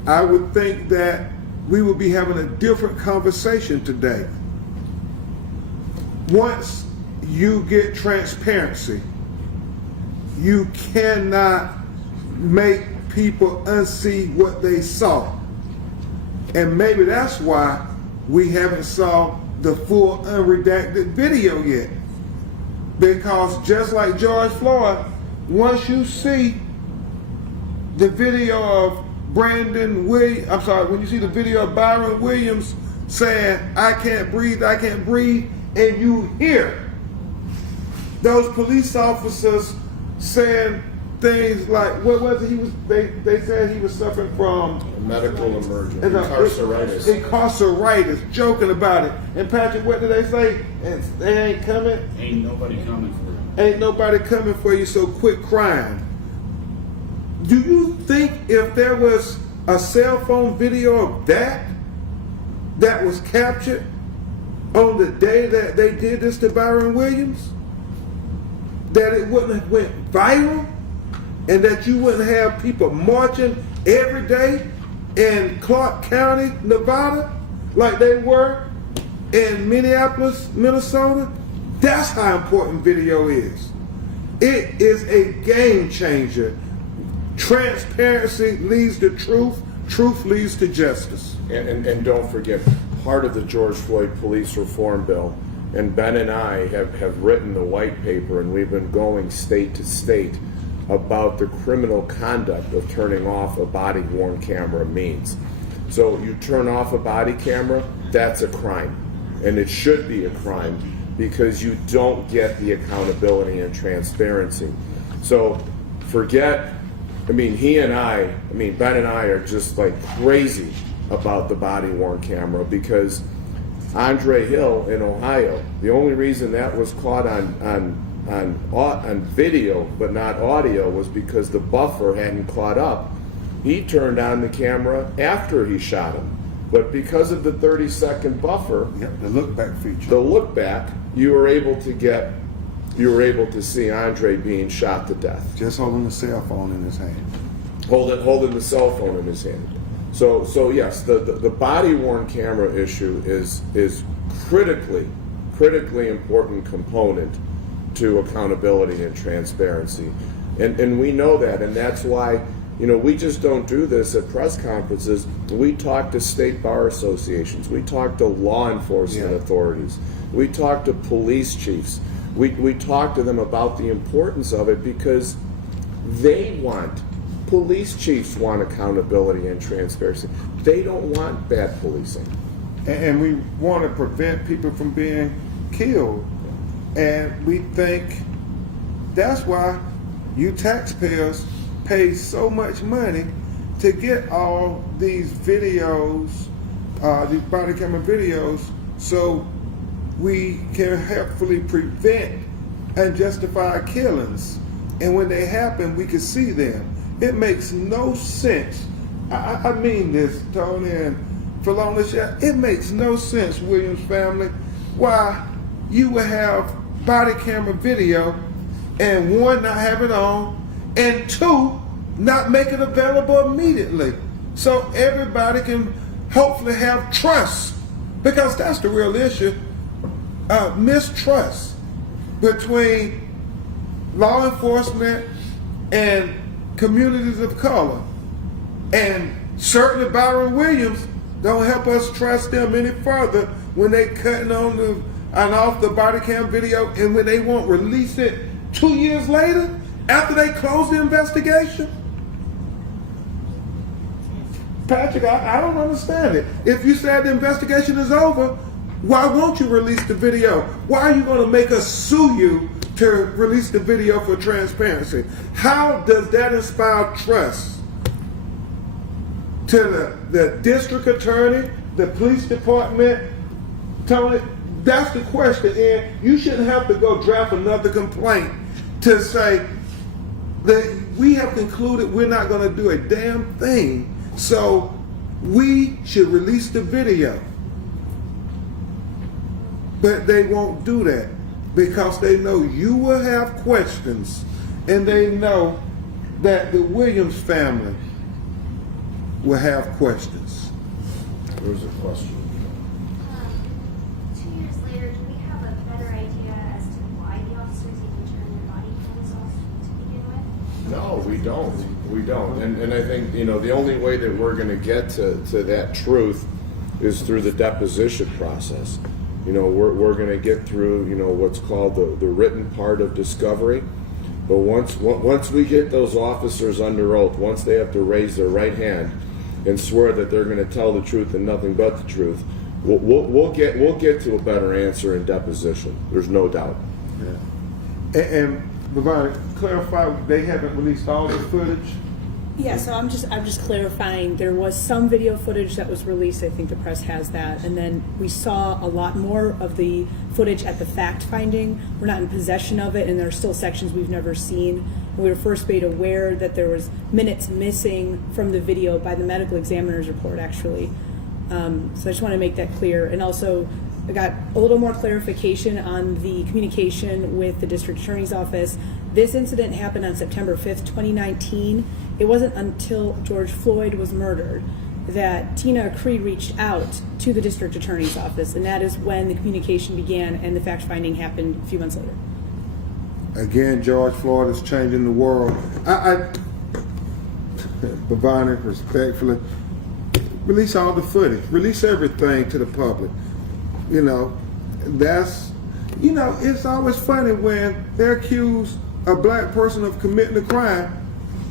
I would think that we would be having a different conversation today. Once you get transparency, you cannot make people unsee what they saw. And maybe that's why we haven't saw the full unredacted video yet. Because just like George Floyd, once you see the video of when you see the video of Byron Williams saying, I can't breathe, and you hear those police officers saying things like, what was it? They said he was suffering from medical emergency, incarceritis, joking about it. And Patrick, what did they say? They ain't coming. Ain't nobody coming for you. Ain't nobody coming for you, so quit crying. Do you think if there was a cell phone video of that was captured on the day that they did this to Byron Williams, that it wouldn't have went viral, and that you wouldn't have people marching every day in Clark County, Nevada, like they were in Minneapolis, Minnesota? That's how important video is. It is a game changer. Transparency leads to truth. Truth leads to justice. And don't forget, part of the George Floyd Police Reform Bill, and Ben and I have written the white paper, and we've been going state to state about the criminal conduct of turning off a body-worn camera means. So you turn off a body camera, that's a crime. And it should be a crime because you don't get the accountability and transparency. So forget, Ben and I are just like crazy about the body-worn camera, because Andre Hill in Ohio, the only reason that was caught on video but not audio was because the buffer hadn't caught up. He turned on the camera after he shot him, but because of the 30-second buffer, the look back feature, you were able to see Andre being shot to death, just holding the cell phone in his hand. Holding the cell phone in his hand. So yes, the body-worn camera issue is critically important component to accountability and transparency, and we know that, and that's why we just don't do this at press conferences. We talk to state bar associations, we talk to law enforcement authorities, we talk to police chiefs, we talk to them about the importance of it, because police chiefs want accountability and transparency. They don't want bad policing. And we want to prevent people from being killed. And we think that's why you taxpayers pay so much money to get all these videos, these body camera videos, so we can helpfully prevent unjustified killings. And when they happen, we can see them. It makes no sense. I mean this, Tony and Philonis, it makes no sense, Williams family, why you would have body camera video and one, not have it on, and two, not make it available immediately, so everybody can hopefully have trust, because that's the real issue, mistrust between law enforcement and communities of color. And certainly Byron Williams don't help us trust them any further when they cutting on off the body cam video, and when they won't release it 2 years later after they close the investigation. Patrick, I don't understand it. If you said the investigation is over, why won't you release the video? Why are you going to make us sue you to release the video for transparency? How does that inspire trust to the district attorney, the police department? Tony, that's the question. And you shouldn't have to go draft another complaint to say that we have concluded we're not going to do a damn thing, so we should release the video. But they won't do that because they know you will have questions, and they know that the Williams family will have questions. There's a question. 2 years later, do we have a better idea as to why the officers even turned their body cameras off to begin with? No, we don't. We don't. And I think, the only way that we're going to get to that truth is through the deposition process. We're going to get through, what's called the written part of discovery. But once we get those officers under oath, once they have to raise their right hand and swear that they're going to tell the truth and nothing but the truth, we'll get to a better answer in deposition. There's no doubt. Yeah. And Byron, clarify, they haven't released all the footage? Yeah, so I'm just clarifying. There was some video footage that was released. I think the press has that, and then we saw a lot more of the footage at the fact finding. We're not in possession of it, and there are still sections we've never seen. And we were first made aware that there was minutes missing from the video by the medical examiner's report, actually. So I just want to make that clear, and also I got a little more clarification on the communication with the district attorney's office. This incident happened on September 5th, 2019. It wasn't until George Floyd was murdered that Tina Creed reached out to the district attorney's office, and that is when the communication began and the fact-finding happened a few months later. Again, George Floyd is changing the world. Byron, respectfully, release all the footage. Release everything to the public. It's always funny when they're accused a black person of committing a crime.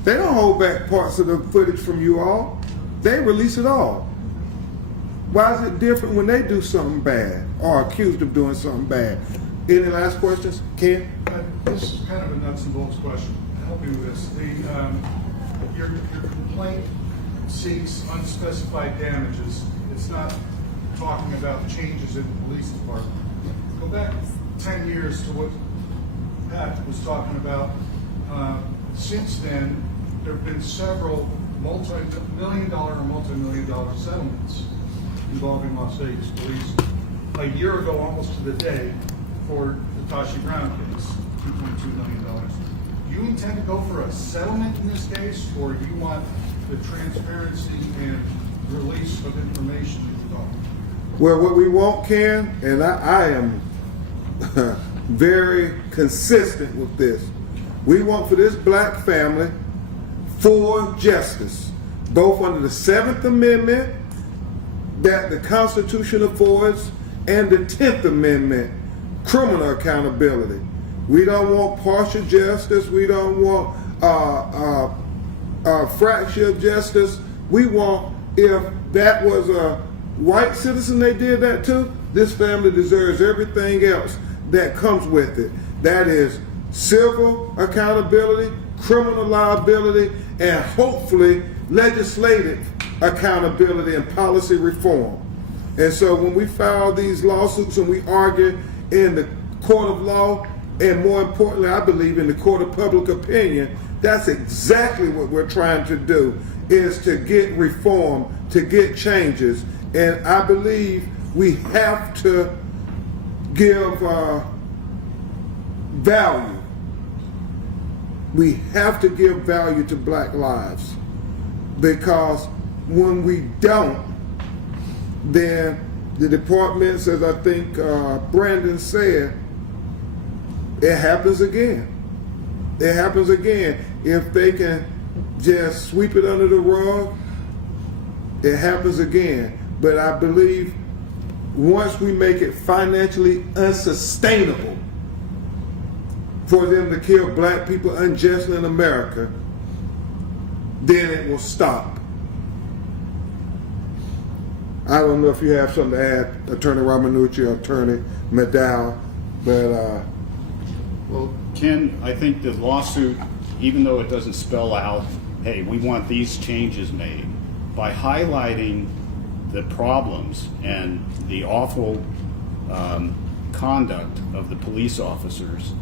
They don't hold back parts of the footage from you all. They release it all. Why is it different when they do something bad or accused of doing something bad? Any last questions? Ken? This is kind of a nuts and bolts question. Help me with this. Your complaint seeks unspecified damages. It's not talking about changes in the police department. Go back 10 years to what Pat was talking about. Since then, there have been several multi-million-dollar or multi-million-dollar settlements involving Las Vegas police. A year ago, almost to the day, for the Tashi Brown case, $2.2 million. Do you intend to go for a settlement in this case, or do you want the transparency and release of information that you're talking about? Well, what we want, Ken, and I am very consistent with this, we want for this black family full justice, both under the 7th Amendment that the Constitution affords and the 10th Amendment, criminal accountability. We don't want partial justice. We don't want fracture of justice. We want, if that was a white citizen they did that to, this family deserves everything else that comes with it. That is civil accountability, criminal liability, and hopefully legislative accountability and policy reform. And so when we file these lawsuits and we argue in the court of law, and more importantly, I believe in the court of public opinion, that's exactly what we're trying to do, is to get reform, to get changes. And I believe we have to give value. We have to give value to black lives, because when we don't, then the departments, as I think Brandon said, it happens again. It happens again. If they can just sweep it under the rug, it happens again. But I believe once we make it financially unsustainable for them to kill black people unjustly in America, then it will stop. I don't know if you have something to add, Attorney Romanucci or Attorney McDowell, but Well, Ken, I think the lawsuit, even though it doesn't spell out, hey, we want these changes made, by highlighting the problems and the awful conduct of the police officers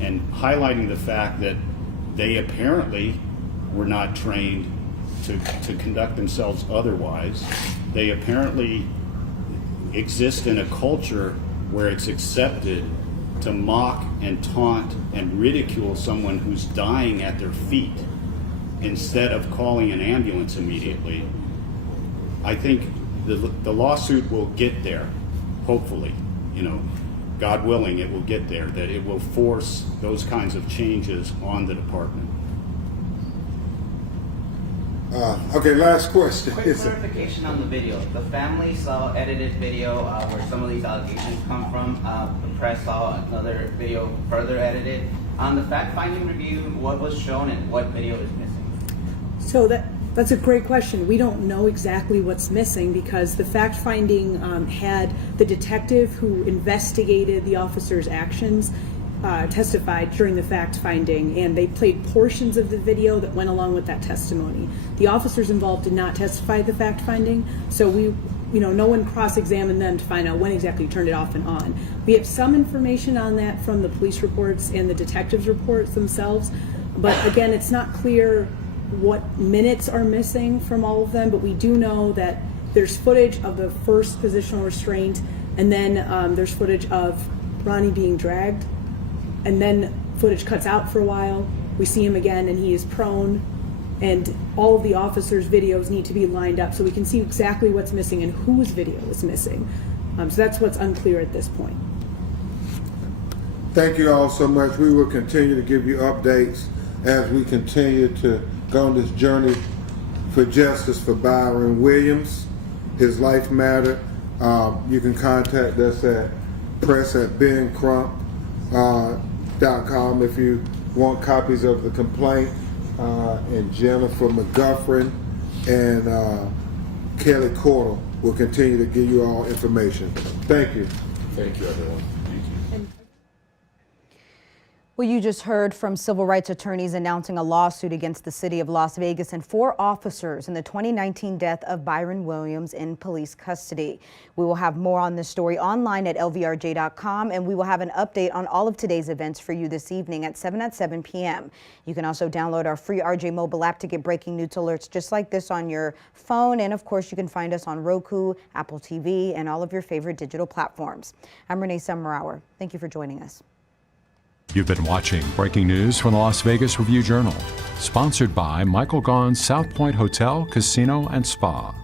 and highlighting the fact that they apparently were not trained to conduct themselves otherwise. They apparently exist in a culture where it's accepted to mock and taunt and ridicule someone who's dying at their feet instead of calling an ambulance immediately. I think the lawsuit will get there, hopefully, God willing, it will get there, that it will force those kinds of changes on the department. Okay, last question. Quick clarification on the video. The family saw edited video where some of these allegations come from. The press saw another video further edited. On the fact-finding review, what was shown and what video is missing? So that's a great question. We don't know exactly what's missing because the fact-finding had the detective who investigated the officer's actions testified during the fact-finding, and they played portions of the video that went along with that testimony. The officers involved did not testify at the fact-finding, so no one cross-examined them to find out when exactly you turned it off and on. We have some information on that from the police reports and the detectives' reports themselves, but again, it's not clear what minutes are missing from all of them, but we do know that there's footage of the first positional restraint, and then there's footage of Ronnie being dragged, and then footage cuts out for a while. We see him again and he is prone, and all of the officers' videos need to be lined up so we can see exactly what's missing and whose video is missing. So that's what's unclear at this point. Thank you all so much. We will continue to give you updates as we continue to go on this journey for justice for Byron Williams. His life mattered. You can contact us at press@bencrump.com if you want copies of the complaint. And Jennifer McGuffrin and Kelly Cordell will continue to give you all information. Thank you. Thank you, everyone. Well, you just heard from civil rights attorneys announcing a lawsuit against the city of Las Vegas and 4 officers in the 2019 death of Byron Williams in police custody. We will have more on this story online at lvrj.com, and we will have an update on all of today's events for you this evening at 7 p.m. You can also download our free RJ mobile app to get breaking news alerts just like this on your phone. And of course, you can find us on Roku, Apple TV, and all of your favorite digital platforms. I'm Renee Summerhour. Thank you for joining us. You've been watching breaking news from the Las Vegas Review-Journal, sponsored by Michael Gaughan's South Point Hotel, Casino, and Spa.